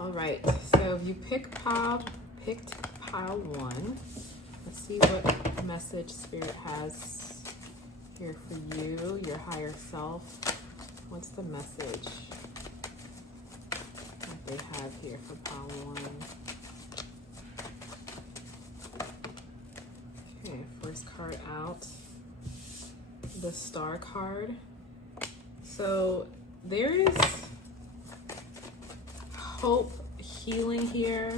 All right, so you picked pile one. Let's see what message Spirit has here for you, your higher self. What's the message that they have here for pile one? Okay, first card out, the Star card. So there is hope, healing here.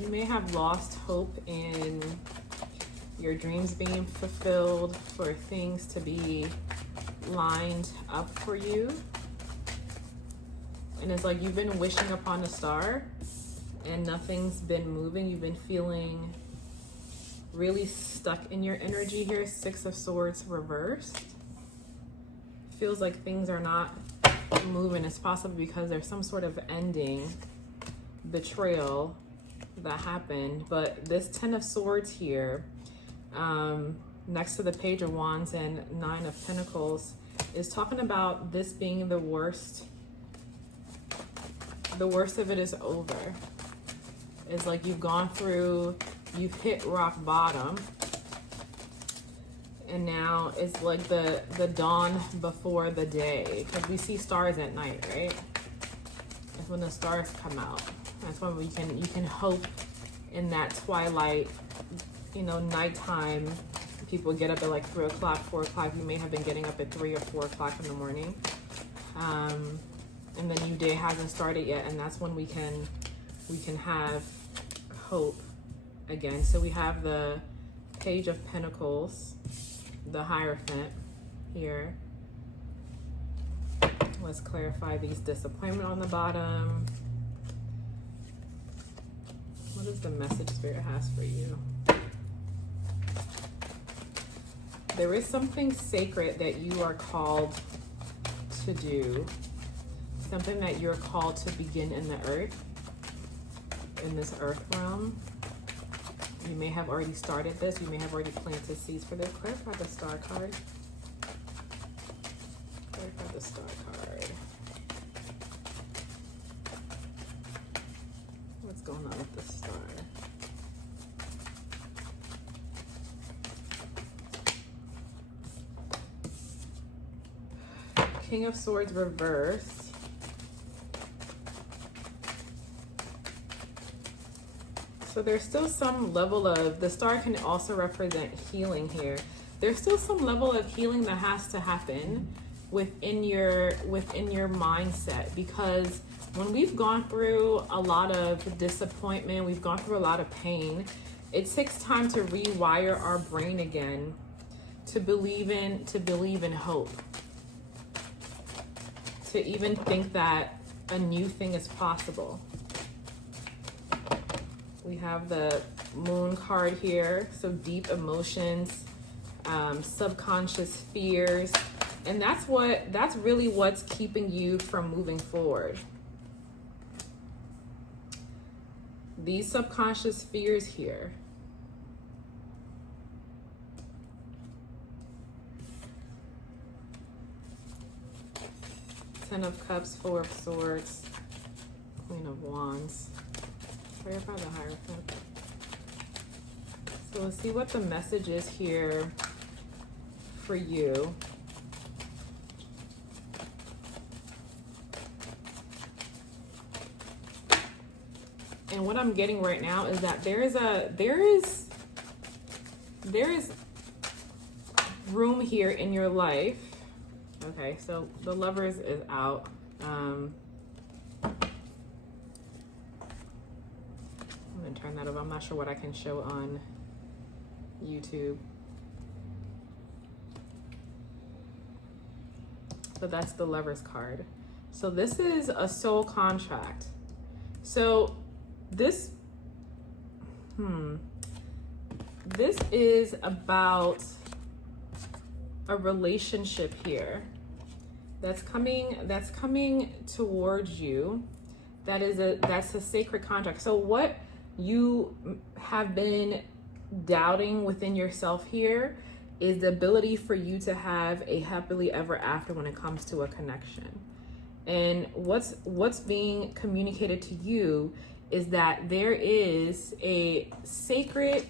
You may have lost hope in your dreams being fulfilled, for things to be lined up for you. And it's like you've been wishing upon a star and nothing's been moving. You've been feeling really stuck in your energy here. Six of Swords reversed. Feels like things are not moving. It's possible because there's some sort of ending, betrayal that happened. But this Ten of Swords here, next to the Page of Wands and Nine of Pentacles, is talking about this being the worst. The worst of it is over. It's like you've gone through, you've hit rock bottom, and now it's like the dawn before the day, because we see stars at night, right? That's when the stars come out. That's when you can hope in that twilight, nighttime. People get up at like 3 o'clock, 4 o'clock. You may have been getting up at 3 or 4 o'clock in the morning, and the new day hasn't started yet, and that's when we can have hope again. So we have the Page of Pentacles, the Hierophant here. Let's clarify these. Disappointment on the bottom. What is the message Spirit has for you? There is something sacred that you are called to do. Something that you're called to begin in the earth, in this earth realm. You may have already started this. You may have already planted seeds for this. Clarify the Star card. Clarify the Star card. What's going on with the Star? King of Swords reversed. So there's still some level of, the star can also represent healing here. There's still some level of healing that has to happen within your mindset, because when we've gone through a lot of disappointment, we've gone through a lot of pain, it takes time to rewire our brain again to believe in hope. To even think that a new thing is possible. We have the Moon card here, so deep emotions, subconscious fears, and that's really what's keeping you from moving forward. These subconscious fears here. Ten of Cups, Four of Swords, Queen of Wands. Clarify the Hierophant. So let's see what the message is here for you. And what I'm getting right now is that there is room here in your life. Okay, so the Lovers is out. I'm gonna turn that over. I'm not sure what I can show on YouTube. So that's the Lovers card. So this is a soul contract. So this is about a relationship here that's coming towards you. That's a sacred contract. So what you have been doubting within yourself here is the ability for you to have a happily ever after when it comes to a connection. And what's being communicated to you is that there is a sacred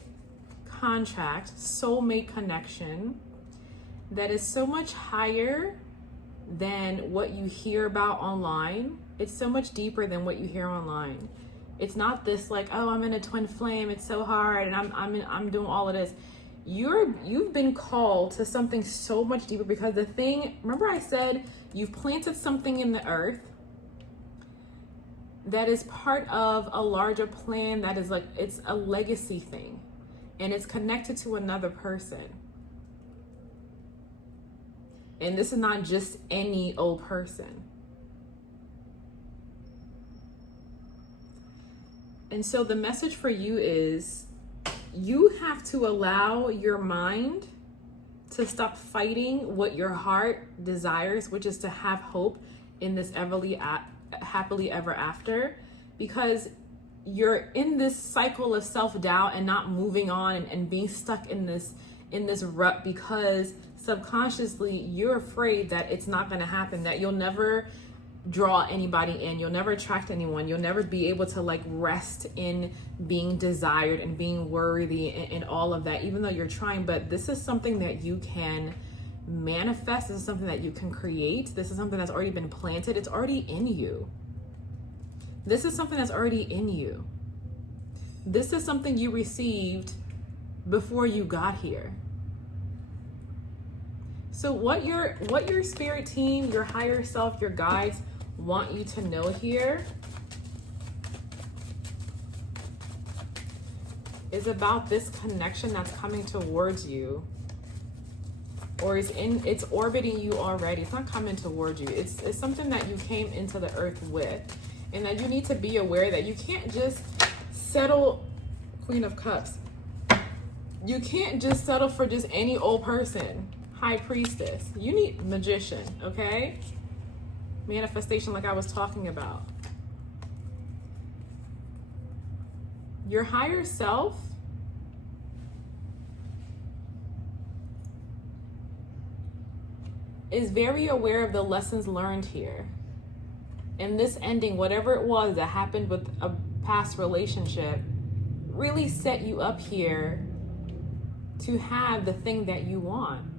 contract, soulmate connection that is so much higher than what you hear about online. It's so much deeper than what you hear online. It's not this like, oh, I'm in a twin flame, it's so hard, and I'm doing all of this. You've been called to something so much deeper, because the thing, remember I said you've planted something in the earth that is part of a larger plan, that is like, it's a legacy thing, and it's connected to another person. And this is not just any old person. And so the message for you is, you have to allow your mind to stop fighting what your heart desires, which is to have hope in this happily ever after, because you're in this cycle of self-doubt and not moving on, and being stuck in this rut, because subconsciously you're afraid that it's not going to happen, that you'll never draw anybody in, you'll never attract anyone, you'll never be able to like rest in being desired and being worthy and all of that, even though you're trying. But this is something that you can manifest. This is something that you can create. This is something that's already been planted. It's already in you. This is something that's already in you. This is something you received before you got here. So what your spirit team, your higher self, your guides want you to know here is about this connection that's coming towards you, or it's orbiting you already. It's not coming towards you. It's something that you came into the earth with, and that you need to be aware that you can't just settle. Queen of Cups. You can't just settle for just any old person. High Priestess. You need Magician, okay? Manifestation, like I was talking about. Your higher self is very aware of the lessons learned here. And this ending, whatever it was that happened with a past relationship, really set you up here to have the thing that you want.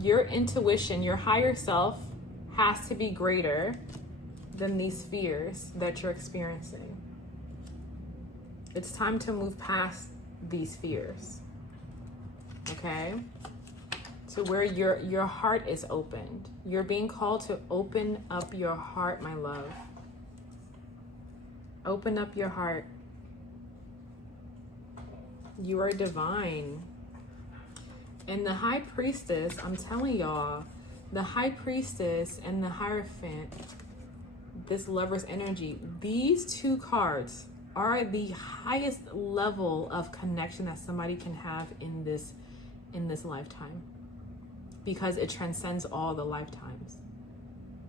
Your intuition, your higher self has to be greater than these fears that you're experiencing. It's time to move past these fears, okay? To where your heart is opened. You're being called to open up your heart, my love. Open up your heart. You are divine. And the High Priestess, I'm telling y'all, the High Priestess and the Hierophant, this Lover's energy, these two cards are the highest level of connection that somebody can have in this lifetime, because it transcends all the lifetimes.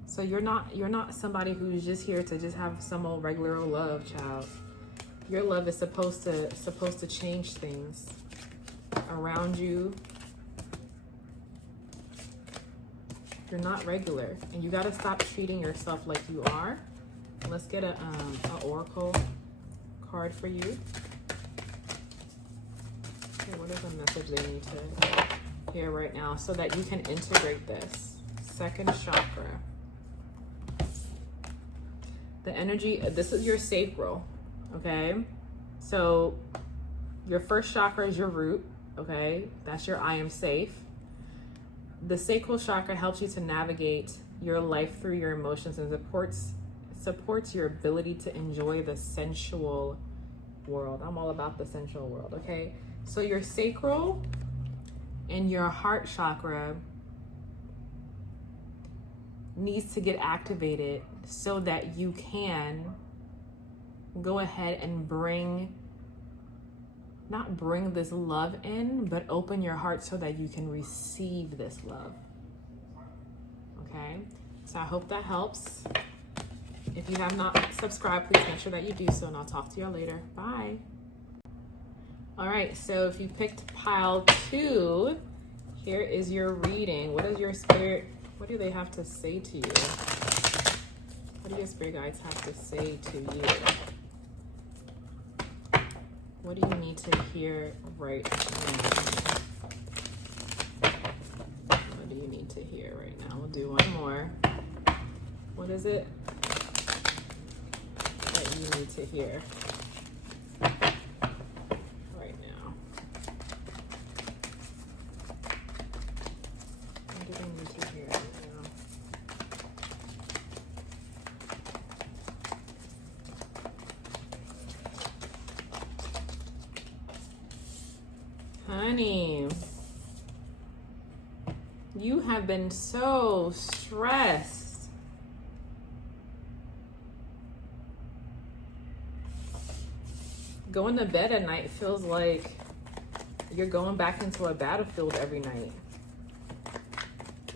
So you're not somebody who's just here to just have some old regular old love, child. Your love is supposed to change things around you. You're not regular, and you got to stop treating yourself like you are. Let's get a oracle card for you. Okay, what is the message they need to hear right now so that you can integrate this? Second chakra. The energy, this is your sacral, okay? So your first chakra is your root, okay? That's your I am safe. The sacral chakra helps you to navigate your life through your emotions and supports your ability to enjoy the sensual world. I'm all about the sensual world, okay? So your sacral and your heart chakra needs to get activated so that you can go ahead and not bring this love in, but open your heart so that you can receive this love. Okay? So I hope that helps. If you have not subscribed, please make sure that you do so, and I'll talk to you later. Bye. All right, so if you picked pile 2, here is your reading. What does your spirit What do they have to say to you? What do your spirit guides have to say to you? What do you need to hear right now? What do you need to hear right now? We'll do one more. What is it that you need to hear right now? What do they need to hear right now? Honey, you have been so stressed. Going to bed at night feels like you're going back into a battlefield every night.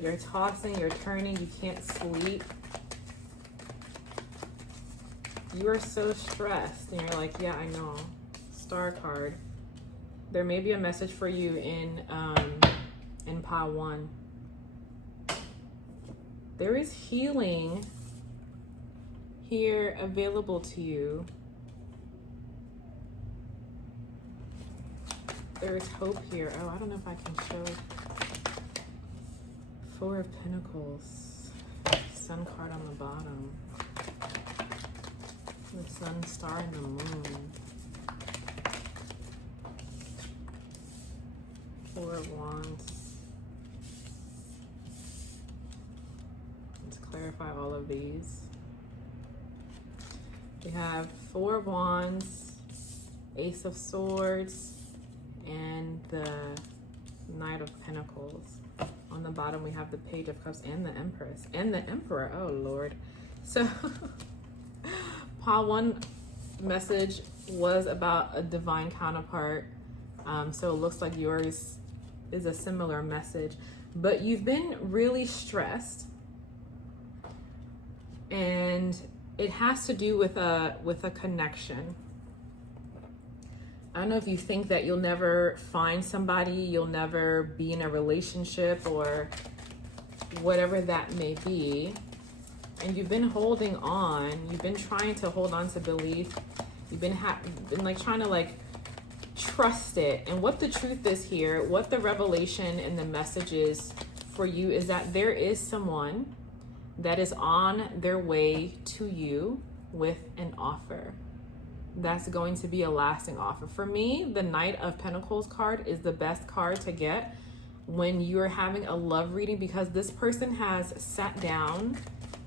You're tossing, you're turning, you can't sleep. You are so stressed, and you're like, yeah, I know. Star card. There may be a message for you in Pa 1. There is healing here available to you. There is hope here. Oh, I don't know if I can show. 4 of Pentacles. Sun card on the bottom. The sun, star, and the moon. 4 of Wands. Let's clarify all of these. We have 4 of Wands, Ace of Swords, and the Knight of Pentacles. On the bottom, we have the Page of Cups and the Empress and the Emperor. Oh, Lord. So, Pa 1 message was about a divine counterpart. So it looks like yours is a similar message. But you've been really stressed. And it has to do with a connection. I don't know if you think that you'll never find somebody, you'll never be in a relationship or whatever that may be. And you've been holding on, you've been trying to hold on to belief. You've been like trying to like trust it. And what the truth is here, what the revelation and the message is for you is that there is someone that is on their way to you with an offer. That's going to be a lasting offer. For me, the Knight of Pentacles card is the best card to get when you're having a love reading, because this person has sat down,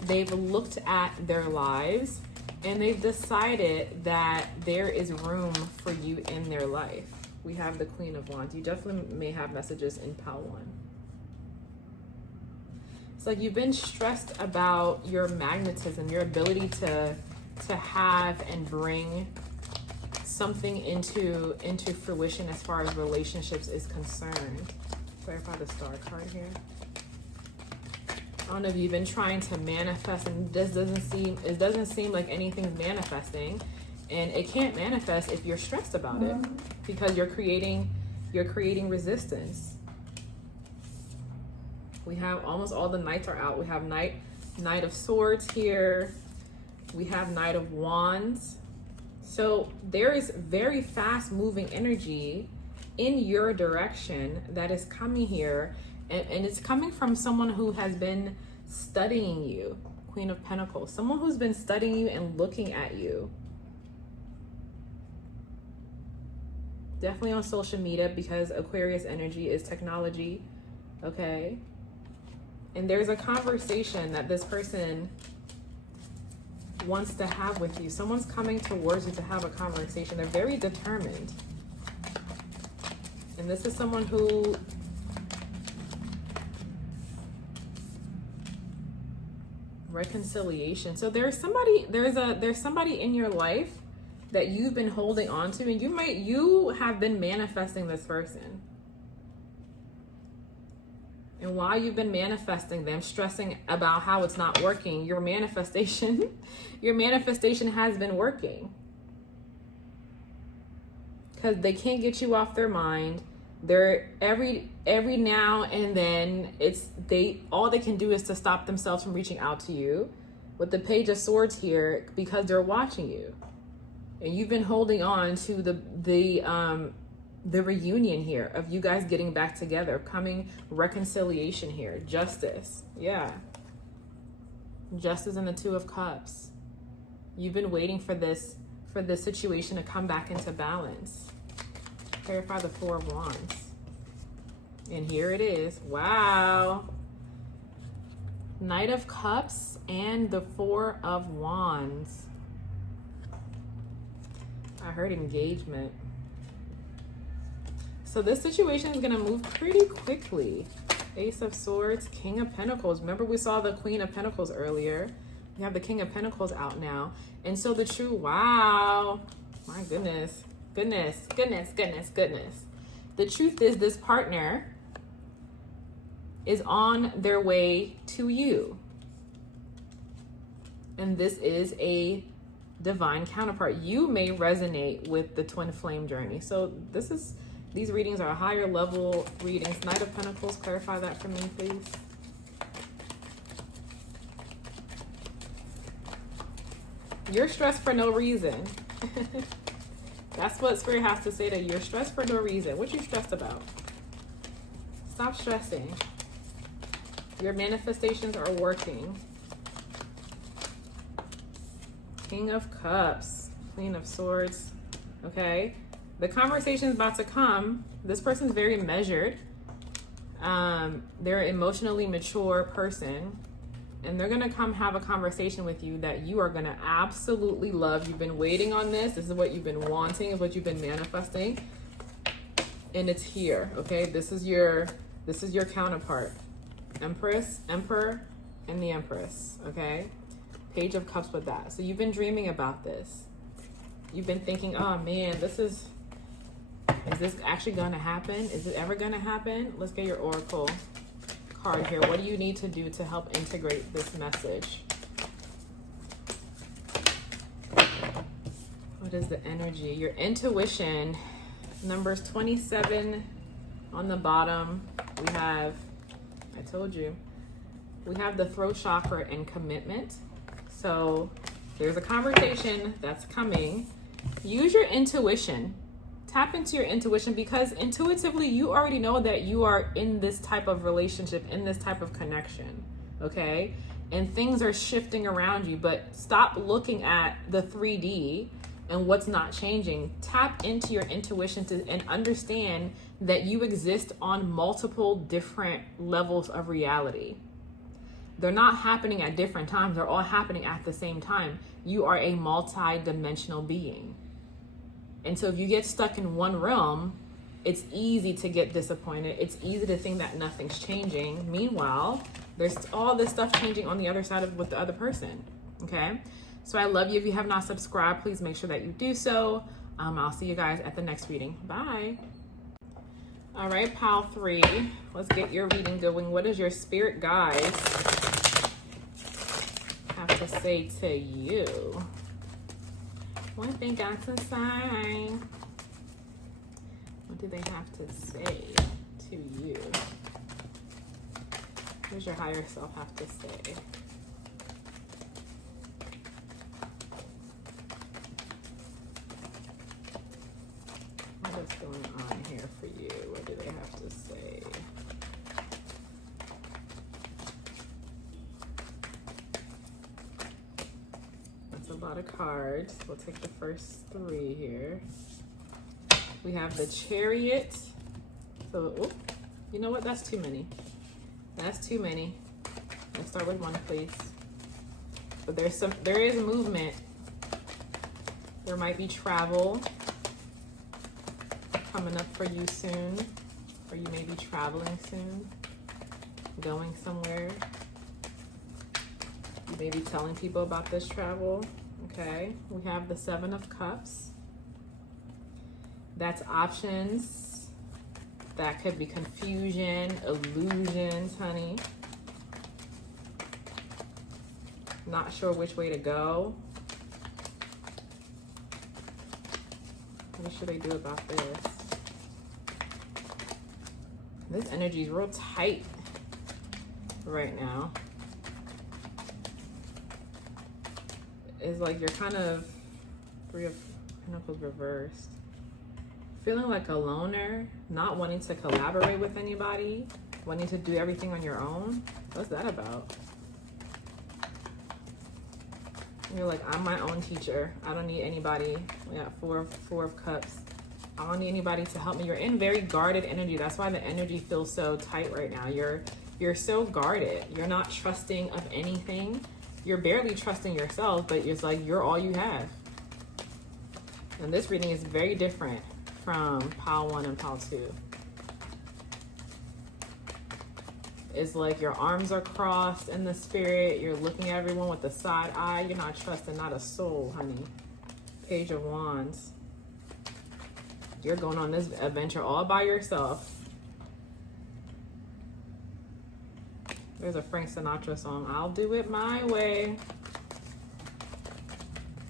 they've looked at their lives, and they've decided that there is room for you in their life. We have the Queen of Wands. You definitely may have messages in Pa 1. It's like you've been stressed about your magnetism, your ability to have and bring something into fruition as far as relationships is concerned. Clarify the Star card here. I don't know if you've been trying to manifest and this doesn't seem like anything's manifesting, and it can't manifest if you're stressed about it, because you're creating resistance. We have almost all the knights are out. We have Knight of Swords here. We have Knight of Wands. So there is very fast moving energy in your direction that is coming here. And it's coming from someone who has been studying you. Queen of Pentacles. Someone who's been studying you and looking at you. Definitely on social media, because Aquarius energy is technology. Okay? And there's a conversation that this person wants to have with you. Someone's coming towards you to have a conversation. They're very determined. And this is someone who reconciliation. So there's somebody in your life that you've been holding on to, and you have been manifesting this person. And while you've been manifesting them, stressing about how it's not working, your manifestation has been working. Because they can't get you off their mind. They're every now and then all they can do is to stop themselves from reaching out to you with the Page of Swords here, because they're watching you. And you've been holding on to the reunion here of you guys getting back together, coming reconciliation here, justice. Yeah. Justice and the Two of Cups. You've been waiting for this situation to come back into balance. Clarify the Four of Wands. And here it is. Wow. Knight of Cups and the Four of Wands. I heard engagement. So this situation is going to move pretty quickly. Ace of Swords, King of Pentacles. Remember we saw the Queen of Pentacles earlier. We have the King of Pentacles out now. And so the true, wow. My goodness. Goodness. The truth is this partner is on their way to you. And this is a divine counterpart. You may resonate with the twin flame journey. So these readings are higher level readings. Knight of Pentacles, clarify that for me, please. You're stressed for no reason. That's what Spirit has to say to you. You're stressed for no reason. What you stressed about? Stop stressing. Your manifestations are working. King of Cups, Queen of Swords. Okay. The conversation is about to come. This person's very measured. They're an emotionally mature person. And they're going to come have a conversation with you that you are going to absolutely love. You've been waiting on this. This is what you've been wanting. Is what you've been manifesting. And it's here. Okay. This is your counterpart. Empress, Emperor, and the Empress. Okay. Page of Cups with that. So you've been dreaming about this. You've been thinking, oh man, is this actually going to happen? Is it ever going to happen? Let's get your Oracle card here. What do you need to do to help integrate this message? What is the energy? Your intuition. Numbers 27 on the bottom. We have, I told you, we have the throat chakra and commitment. So there's a conversation that's coming. Use your intuition. Tap into your intuition, because intuitively you already know that you are in this type of relationship, in this type of connection, okay? And things are shifting around you, but stop looking at the 3D and what's not changing. Tap into your intuition and understand that you exist on multiple different levels of reality. They're not happening at different times. They're all happening at the same time. You are a multi-dimensional being. And so if you get stuck in one realm, it's easy to get disappointed. It's easy to think that nothing's changing. Meanwhile, there's all this stuff changing on the other side with the other person. Okay? So I love you. If you have not subscribed, please make sure that you do so. I'll see you guys at the next reading. Bye. All right, pile 3. Let's get your reading going. What does your spirit guides have to say to you? What they got to say? What do they have to say to you? What does your higher self have to say? What is going on here for you? What do they have to say? That's a lot of cards. We'll take the first 3 here. We have the Chariot. So, oh, you know what? That's too many. That's too many. Let's start with 1, please. But there is movement. There might be travel coming up for you soon, or you may be traveling soon, going somewhere. You may be telling people about this travel. Okay, we have the 7 of Cups. That's options. That could be confusion, illusions, honey. Not sure which way to go. What should I do about this? This energy is real tight right now. It's like you're kind of Three of Pentacles reversed. Feeling like a loner, not wanting to collaborate with anybody, wanting to do everything on your own. What's that about? You're like, I'm my own teacher. I don't need anybody. We got four of Cups. I don't need anybody to help me. You're in very guarded energy. That's why the energy feels so tight right now. You're so guarded. You're not trusting of anything. You're barely trusting yourself, but it's like you're all you have. And this reading is very different from pile 1 and pile 2. It's like your arms are crossed in the spirit. You're looking at everyone with a side eye. You're not trusting not a soul, honey. Page of Wands. You're going on this adventure all by yourself. There's a Frank Sinatra song. I'll do it my way.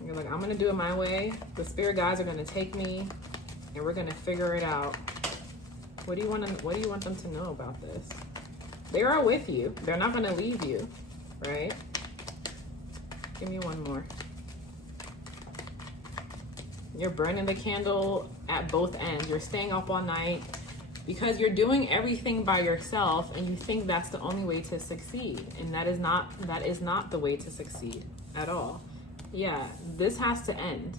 You're like, I'm going to do it my way. The spirit guides are going to take me and we're going to figure it out. What do you want them to know about this? They are with you. They're not going to leave you, right? Give me one more. You're burning the candle at both ends. You're staying up all night because you're doing everything by yourself and you think that's the only way to succeed. And that is not the way to succeed at all. Yeah, this has to end.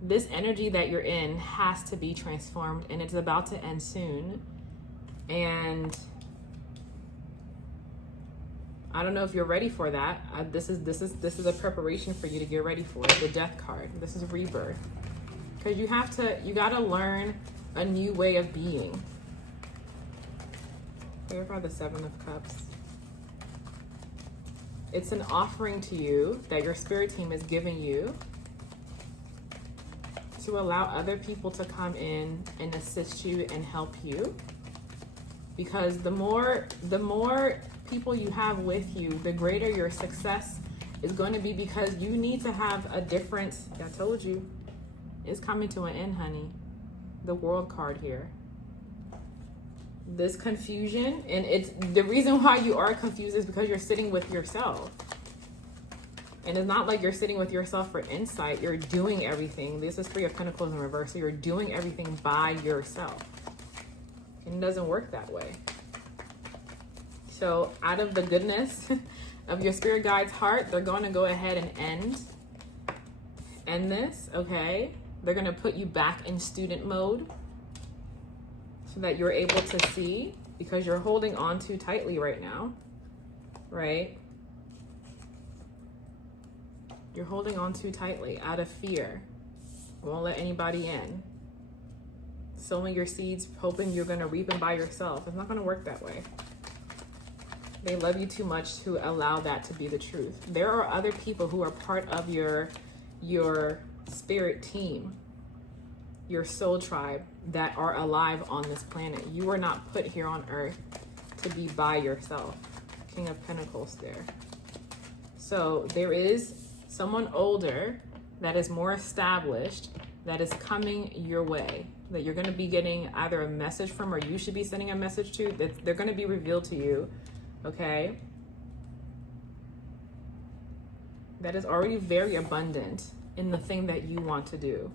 This energy that you're in has to be transformed and it's about to end soon. And I don't know if you're ready for that. This is a preparation for you to get ready for it. The Death card. This is rebirth. Because you gotta learn a new way of being. Here are the Seven of Cups. It's an offering to you that your spirit team is giving you to allow other people to come in and assist you and help you. Because the more people you have with you, the greater your success is going to be, because you need to have a difference. I told you, it's coming to an end, honey. The World card here. This confusion, and it's the reason why you are confused is because you're sitting with yourself. And it's not like you're sitting with yourself for insight. You're doing everything. This is Three of Pentacles in reverse. So you're doing everything by yourself. And it doesn't work that way. So out of the goodness of your spirit guide's heart, they're going to go ahead and end this, okay? They're going to put you back in student mode so that you're able to see, because you're holding on too tightly right now, right? You're holding on too tightly out of fear. Won't let anybody in. Sowing your seeds, hoping you're going to reap them by yourself. It's not going to work that way. They love you too much to allow that to be the truth. There are other people who are part of your spirit team, your soul tribe, that are alive on this planet. You are not put here on earth to be by yourself. King of Pentacles there. So there is someone older that is more established that is coming your way, that you're going to be getting either a message from, or you should be sending a message to, that they're going to be revealed to you, okay? That is already very abundant in the thing that you want to do.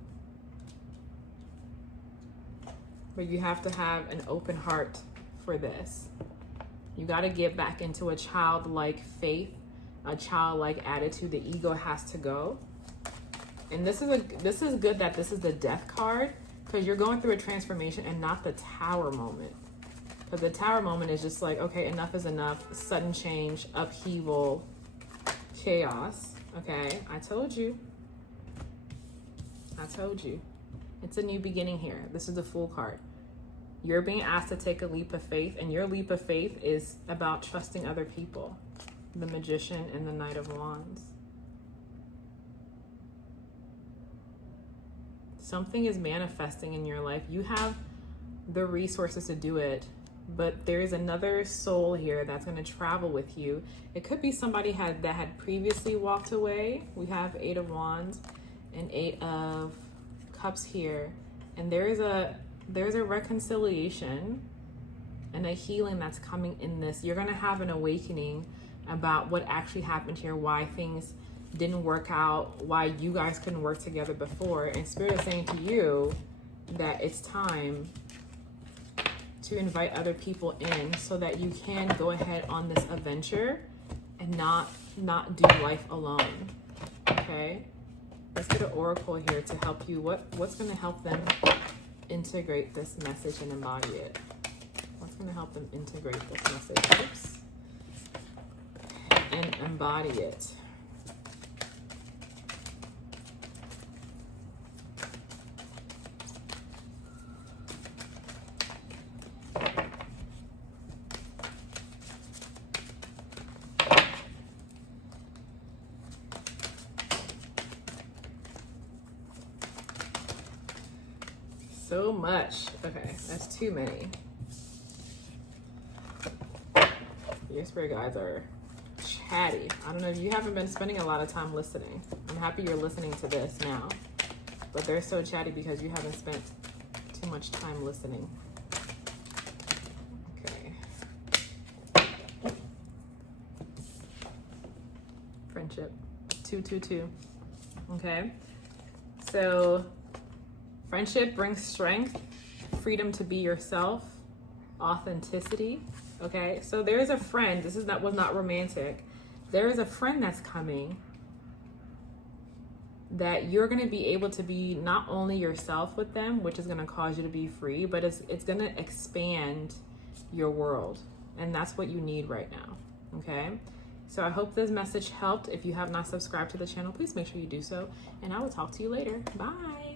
But you have to have an open heart for this. You got to get back into a childlike faith, a childlike attitude. The ego has to go. And this is good that this is the Death card, because you're going through a transformation and not the Tower moment. Because the Tower moment is just like, okay, enough is enough. Sudden change, upheaval, chaos. Okay, I told you. I told you. It's a new beginning here. This is the Fool card. You're being asked to take a leap of faith, and your leap of faith is about trusting other people. The Magician and the Knight of Wands. Something is manifesting in your life. You have the resources to do it, but there is another soul here that's going to travel with you. It could be somebody that had previously walked away. We have Eight of Wands and Eight of Cups here, and there's a reconciliation and a healing that's coming in this. You're going to have an awakening about what actually happened here, why things didn't work out, why you guys couldn't work together before. And Spirit is saying to you that it's time to invite other people in so that you can go ahead on this adventure and not do life alone. Okay? Let's get an oracle here to help you. What's going to help them integrate this message and embody it? What's going to help them integrate this message? Oops. And embody it. So much. Okay, that's too many. Your spirit guides are chatty. I don't know if you haven't been spending a lot of time listening. I'm happy you're listening to this now, but they're so chatty because you haven't spent too much time listening. Okay. Friendship. 222. Okay. So friendship brings strength, freedom to be yourself, authenticity. Okay, so there's a friend. This was not romantic. There is a friend that's coming that you're going to be able to be not only yourself with them, which is going to cause you to be free, but it's going to expand your world, and that's what you need right now. Okay, so I hope this message helped. If you have not subscribed to the channel, please make sure you do so, and I will talk to you later. Bye.